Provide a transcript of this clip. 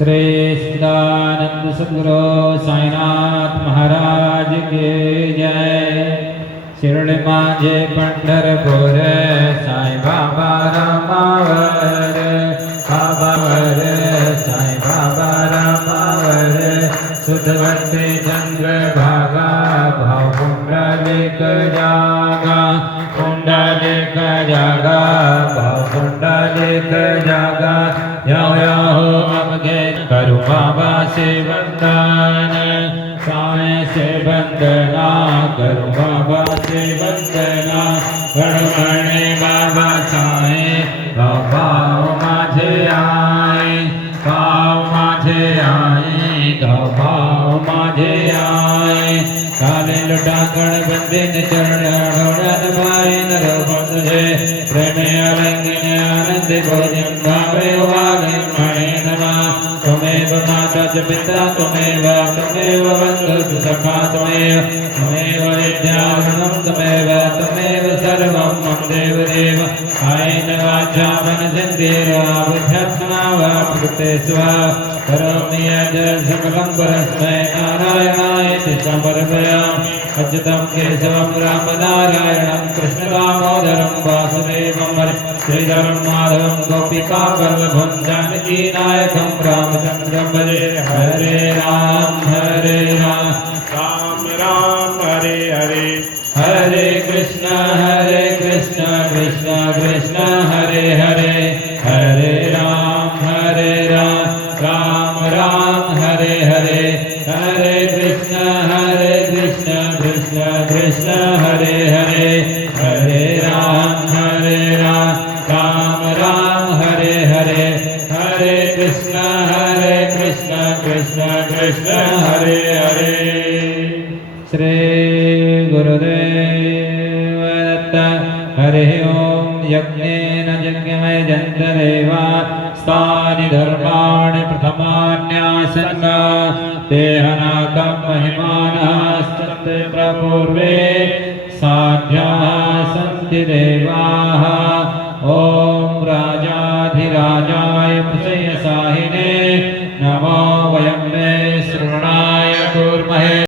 श्री सच्चिदानंद सद्गुरु साईनाथ महाराज की जय। शिरडी माझे पंढरपूर साई बाबा रामावर, बाबावर साई बाबा रामावर। सुधवंते चंद्रभागा भाव कुंडलिक जागा, कुंडलिक जागा भाव कुंडलिक जागा। यो यो अवगे करु बाबा से वंदन, साई से वंदना करु बाबा से वंदना। गणमणे बाबा साई बाबा माझे आए, भाव माझे आए भाव माझे आए। काले लुटाकण बंदिन चरण ढोड़न भाई नरो बंधे, प्रेमे अलंगिन आनंद भोजन भावे वागे मणे नमा। त्वमेव माता च पिता त्वमेव बन्धुः सखा त्वमेव विद्याधनं त्वमेव सर्वं मम देवदेव। कायेन वाचा मनसेन्द्रियैर्वा बुद्ध्यात्मना वा प्रकृते स्वभावात् करोमि यत् सकलं परस्मै नारायणायेति समर्पयामि। अच्युतं केशवं रामनारायणं कृष्णदामोदरं वासुदेवं हरे श्रीधरं माधवं गोपिकावल्लभं जानकीनायकं रामचन्द्रं भजे। हरे राम राम राम हरे हरे, हरे कृष्ण कृष्ण कृष्ण हरे हरे। हरे राम राम राम हरे हरे। हरे कृष्ण कृष्ण कृष्ण हरे हरे। हरे राम राम हरे हरे। हरे कृष्ण कृष्ण कृष्ण हरे हरे। श्री गुरुदेव दत्त। हरि ओम। यज्ञेन यज्ञमय जन्तदेवा स्थानि धर्माणि प्रथमान्यासन्न, तेहनाकं महिमानस्तत्र प्रपूर्वे साध्याः सन्ति देवाः। ॐ राजाधिराजाय प्रसयसाहिने नमो वयं मे शृणाय कुर्महे।